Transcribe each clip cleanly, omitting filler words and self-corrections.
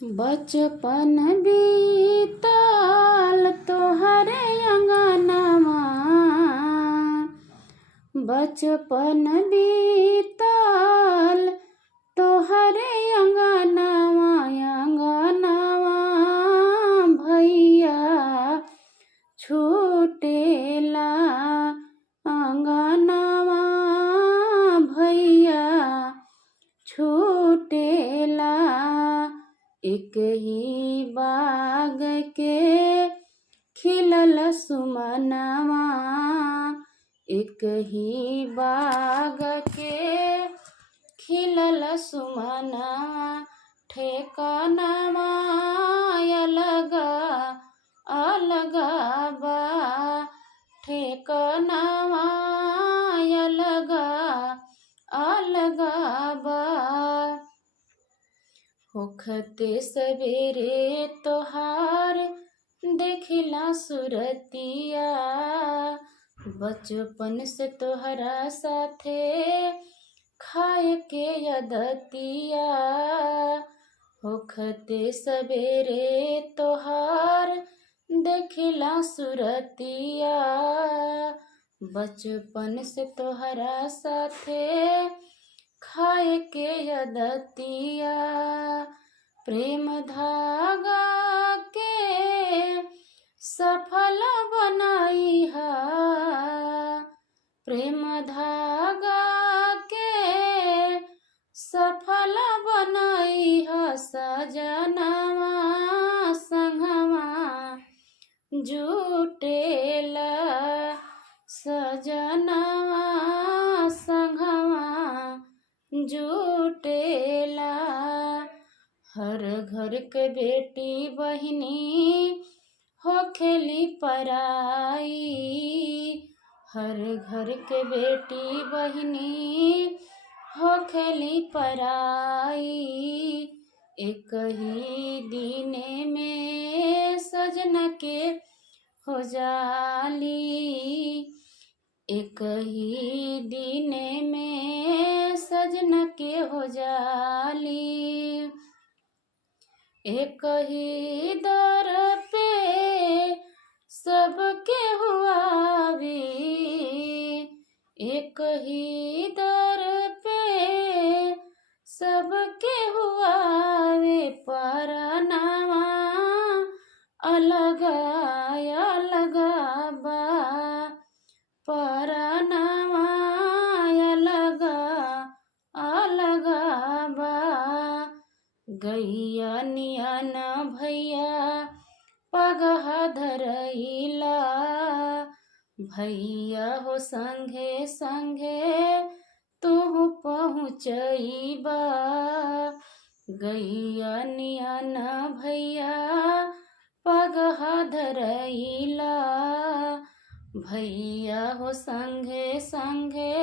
बचपन बीतल तोहरे अंगनवा, बचपन बीतल तोहरे अंगनवा, अंगनवा भैया छूटेला, अंगनवा भैया छूटेला। एक ही बाग के खिलल सुमनवा, एक ही बाग के खिलल सुमनवा, ठेकानवा अलग अलग बा, ठेकानवा अलग अलग बा। होखते सवेरे तोहार देखिला सुरतिया, बचपन से तोहरा साथे खाए के आदतिया। होखते सवेरे तोहार देखिला सुरतिया, बचपन से तोहरा साथे खाए के आदतिया। प्रेम धागा के सफल बनाईहा, प्रेम धागा के सफल बनाईहा, सजनवा संगवा जुटेला, सजनवा संगवा जुटेला। हर घर के बेटी बहिनी होखेली पराई, हर घर के बेटी बहिनी होखेली पराई। एक ही दीने में सजन के हो जाली, एक ही दीने में सजन के हो जाली। एक ही दर पे सबके हुआवी, एक ही दर पे सबके हुआवे, परनवा अलग अलग बा, परनवा अलग अलग बा। गैया नियन भैया पगहा धरैला, भैया हो संगे संगे तू पहुँचैबा। गैया नियन भैया पगहा धरैला, भैया हो संगे संगे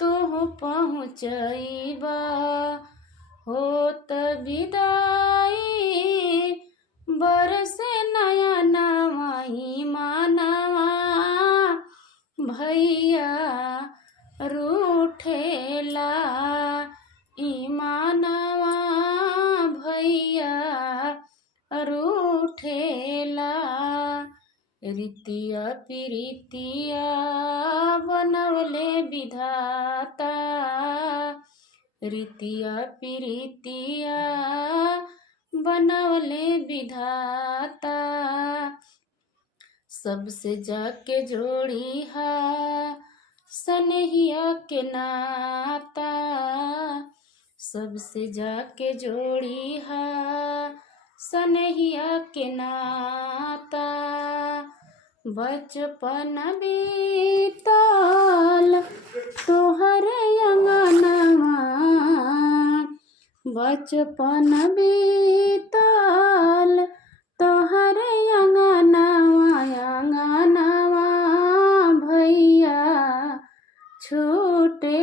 तू पहुँचैबा। होत विदाई बरसे नयनवा, मानवा भैया रूठेला, ईमानवा भैया रूठेला। रीतिया प्रीतिया बनवले विधाता, रीतिया प्रीतिया बनवले विधाता। सबसे जाके जोड़ी हा सनहिया के नाता, सबसे जाके जोड़ी हा सनहिया के नाता। बचपन बीतल तोहरे अंगनवा, बचपन बीतल तोहरे अंगनवा, अंगनवा भैया छूटे